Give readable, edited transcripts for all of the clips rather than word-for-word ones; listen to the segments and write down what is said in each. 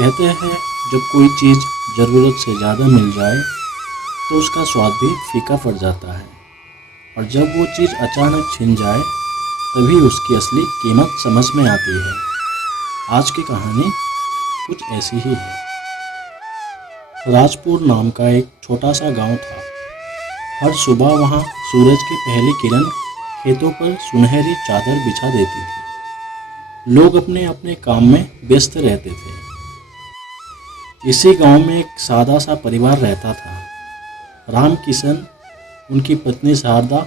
कहते हैं जब कोई चीज़ ज़रूरत से ज़्यादा मिल जाए तो उसका स्वाद भी फीका पड़ जाता है, और जब वो चीज़ अचानक छिन जाए तभी उसकी असली कीमत समझ में आती है। आज की कहानी कुछ ऐसी ही है। राजपुर नाम का एक छोटा सा गांव था। हर सुबह वहां सूरज की पहली किरण खेतों पर सुनहरी चादर बिछा देती थी। लोग अपने अपने काम में व्यस्त रहते थे। इसी गांव में एक सादा सा परिवार रहता था। राम किशन, उनकी पत्नी शारदा,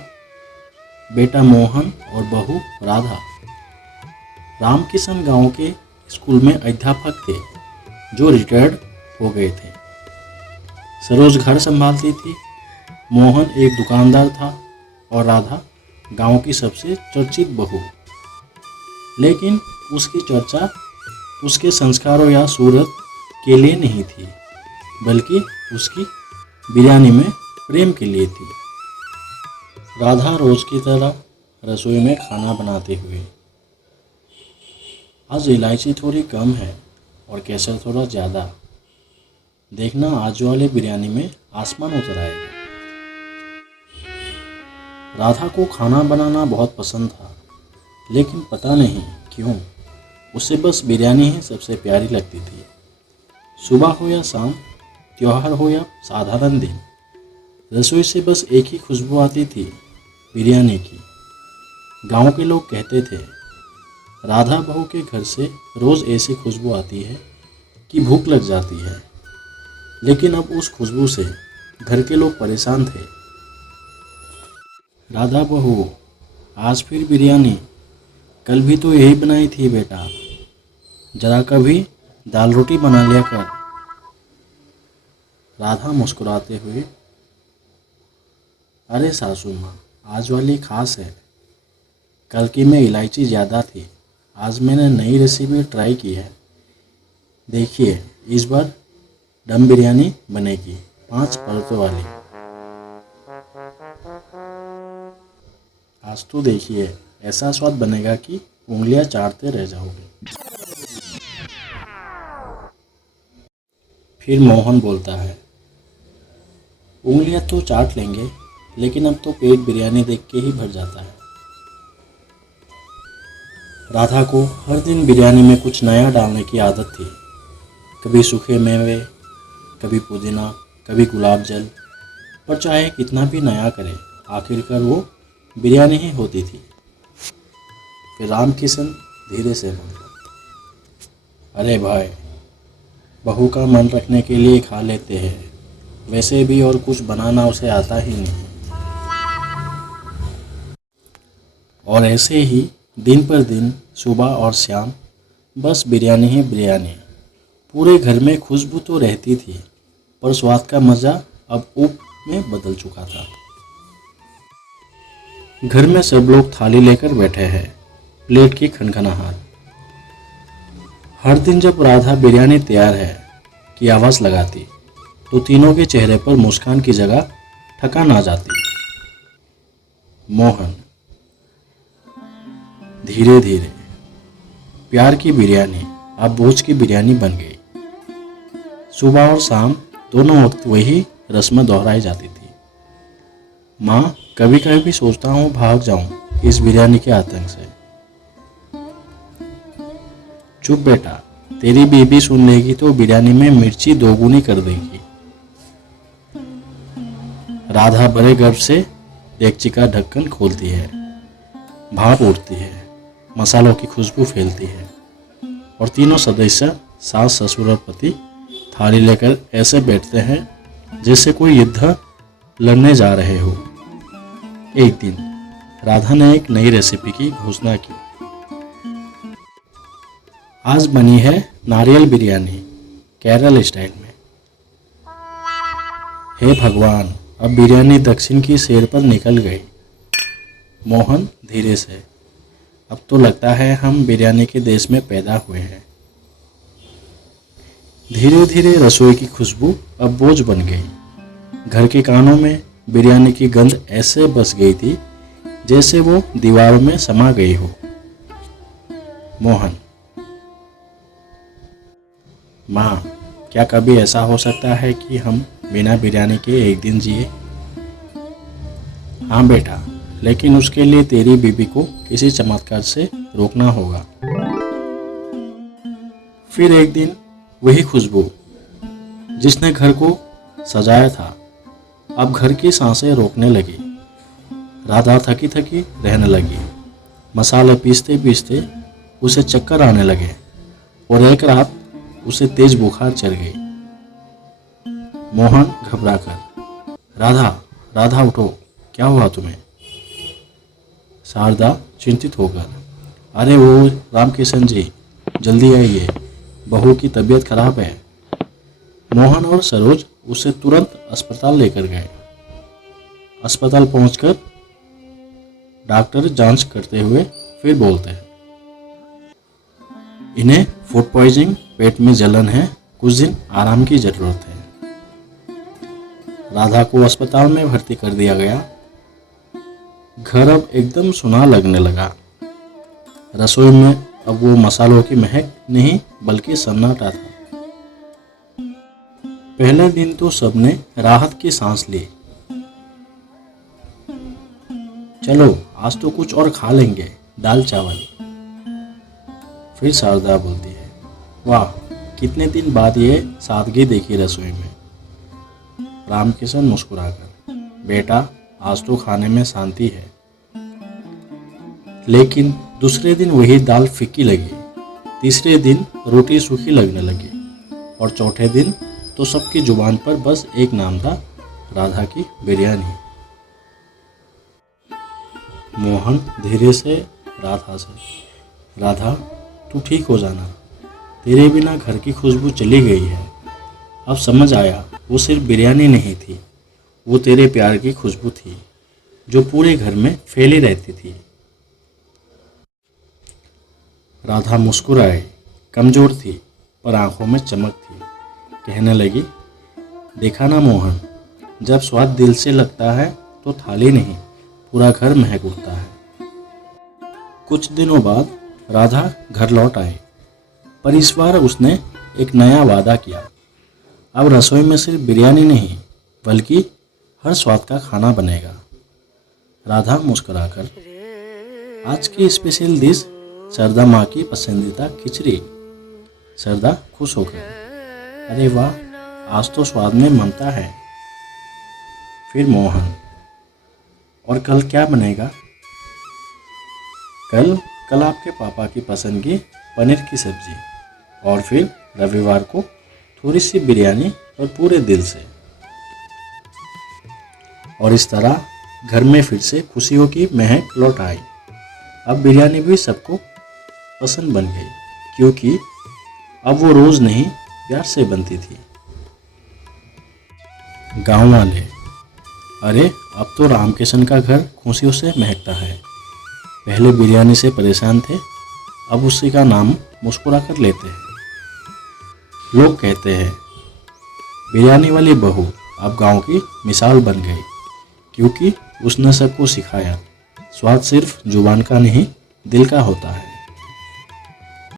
बेटा मोहन और बहू राधा। राम किशन गांव के स्कूल में अध्यापक थे जो रिटायर्ड हो गए थे। सरोज घर संभालती थी। मोहन एक दुकानदार था और राधा गांव की सबसे चर्चित बहू। लेकिन उसकी चर्चा उसके संस्कारों या सूरत के लिए नहीं थी, बल्कि उसकी बिरयानी में प्रेम के लिए थी। राधा रोज की तरह रसोई में खाना बनाते हुए, आज इलायची थोड़ी कम है और केसर थोड़ा ज़्यादा, देखना आज वाले बिरयानी में आसमान उतर आएगा। राधा को खाना बनाना बहुत पसंद था, लेकिन पता नहीं क्यों उसे बस बिरयानी ही सबसे प्यारी लगती थी। सुबह हो या शाम, त्योहार हो या साधारण दिन, रसोई से बस एक ही खुशबू आती थी, बिरयानी की। गांव के लोग कहते थे, राधा बहू के घर से रोज़ ऐसी खुशबू आती है कि भूख लग जाती है। लेकिन अब उस खुशबू से घर के लोग परेशान थे। राधा बहू, आज फिर बिरयानी? कल भी तो यही बनाई थी बेटा, जरा कभी दाल रोटी बना लिया कर। राधा मुस्कुराते हुए, अरे सासू माँ, आज वाली खास है। कल की में इलायची ज़्यादा थी, आज मैंने नई रेसिपी ट्राई की है। देखिए, इस बार दम बिरयानी बनेगी, 5 परतों वाली। आज तो देखिए, ऐसा स्वाद बनेगा कि उंगलियां चाटते रह जाओगे। फिर मोहन बोलता है, उंगलियां तो चाट लेंगे, लेकिन अब तो पेट बिरयानी देख के ही भर जाता है। राधा को हर दिन बिरयानी में कुछ नया डालने की आदत थी। कभी सूखे मेवे, कभी पुदीना, कभी गुलाब जल, पर चाहे कितना भी नया करे, आखिरकार वो बिरयानी ही होती थी। फिर राम किशन धीरे से बोला, अरे भाई, बहू का मन रखने के लिए खा लेते हैं, वैसे भी और कुछ बनाना उसे आता ही नहीं। और ऐसे ही दिन पर दिन, सुबह और शाम, बस बिरयानी ही बिरयानी। पूरे घर में खुशबू तो रहती थी, पर स्वाद का मज़ा अब ऊप में बदल चुका था। घर में सब लोग थाली लेकर बैठे हैं, प्लेट की खनखनाहट। हर दिन जब राधा बिरयानी तैयार है की आवाज़ लगाती, तो तीनों के चेहरे पर मुस्कान की जगह थकान आ जाती। मोहन, धीरे धीरे, प्यार की बिरयानी अब बोझ की बिरयानी बन गई। सुबह और शाम दोनों वक्त वही रस्म दोहराई जाती थी। माँ, कभी कभी सोचता हूँ भाग जाऊँ इस बिरयानी के आतंक से। चुप बेटा, तेरी बीबी सुन लेगी तो बिरयानी में मिर्ची दोगुनी कर देगी। राधा बड़े गर्व से डेगची का ढक्कन खोलती है। भाप उठती है, मसालों की खुशबू फैलती है, और तीनों सदस्य, सास, ससुर और पति, थाली लेकर ऐसे बैठते हैं जैसे कोई युद्ध लड़ने जा रहे हो। एक दिन राधा ने एक नई रेसिपी की घोषणा की। आज बनी है नारियल बिरयानी, केरल स्टाइल में। हे भगवान, अब बिरयानी दक्षिण की सैर पर निकल गई। मोहन धीरे से, अब तो लगता है हम बिरयानी के देश में पैदा हुए हैं। धीरे धीरे रसोई की खुशबू अब बोझ बन गई। घर के कानों में बिरयानी की गंध ऐसे बस गई थी जैसे वो दीवारों में समा गई हो। मोहन, माँ, क्या कभी ऐसा हो सकता है कि हम बिना बिरयानी के एक दिन जिए? हाँ बेटा, लेकिन उसके लिए तेरी बीबी को किसी चमत्कार से रोकना होगा। फिर एक दिन वही खुशबू जिसने घर को सजाया था अब घर की सांसें रोकने लगी। राधा थकी थकी रहने लगी। मसाले पीसते पीसते उसे चक्कर आने लगे और एक रात उसे तेज बुखार चढ़ गई। मोहन घबरा कर, राधा राधा उठो, क्या हुआ तुम्हें? शारदा चिंतित होकर, अरे वो रामकिशन जी, जल्दी आइए, बहू की तबीयत खराब है। मोहन और सरोज उसे तुरंत अस्पताल लेकर गए। अस्पताल पहुंचकर डॉक्टर जांच करते हुए फिर बोलते हैं, इन्हें फूड पॉइजनिंग, पेट में जलन है, कुछ दिन आराम की जरूरत है। राधा को अस्पताल में भर्ती कर दिया गया। घर अब एकदम सुना लगने लगा। रसोई में अब वो मसालों की महक नहीं बल्कि सन्नाटा था। पहले दिन तो सबने राहत की सांस ली। चलो आज तो कुछ और खा लेंगे, दाल चावल। फिर शारदा बोलती है, वाह कितने दिन बाद ये सादगी देखी रसोई में। रामकिशन मुस्कुराकर, बेटा आज तो खाने में शांति है। लेकिन दूसरे दिन वही दाल फीकी लगी, तीसरे दिन रोटी सूखी लगने लगी और चौथे दिन तो सबकी जुबान पर बस एक नाम था, राधा की बिरयानी। मोहन धीरे से राधा से, राधा तू ठीक हो जाना, तेरे बिना घर की खुशबू चली गई है। अब समझ आया वो सिर्फ बिरयानी नहीं थी, वो तेरे प्यार की खुशबू थी जो पूरे घर में फैली रहती थी। राधा मुस्कुराए, कमजोर थी पर आंखों में चमक थी। कहने लगी, देखा ना मोहन, जब स्वाद दिल से लगता है तो थाली नहीं पूरा घर महक उठता है। कुछ दिनों बाद राधा घर लौट आई, पर इस बार उसने एक नया वादा किया। अब रसोई में सिर्फ बिरयानी नहीं बल्कि हर स्वाद का खाना बनेगा। राधा मुस्कुराकर, आज की स्पेशल डिश सरदा माँ की पसंदीदा खिचड़ी। सरदा खुश होकर, अरे वाह, आज तो स्वाद में ममता है। फिर मोहन, और कल क्या बनेगा? कल आपके पापा की पसंद की पनीर की सब्जी, और फिर रविवार को थोड़ी सी बिरयानी और पूरे दिल से। और इस तरह घर में फिर से खुशियों की महक लौट आई। अब बिरयानी भी सबको पसंद बन गई, क्योंकि अब वो रोज नहीं प्यार से बनती थी। गांव वाले, अरे अब तो रामकिशन का घर खुशियों से महकता है। पहले बिरयानी से परेशान थे, अब उसी का नाम मुस्कुरा कर लेते हैं। लोग कहते हैं बिरयानी वाली बहू अब गांव की मिसाल बन गई, क्योंकि उसने सबको सिखाया स्वाद सिर्फ जुबान का नहीं दिल का होता है।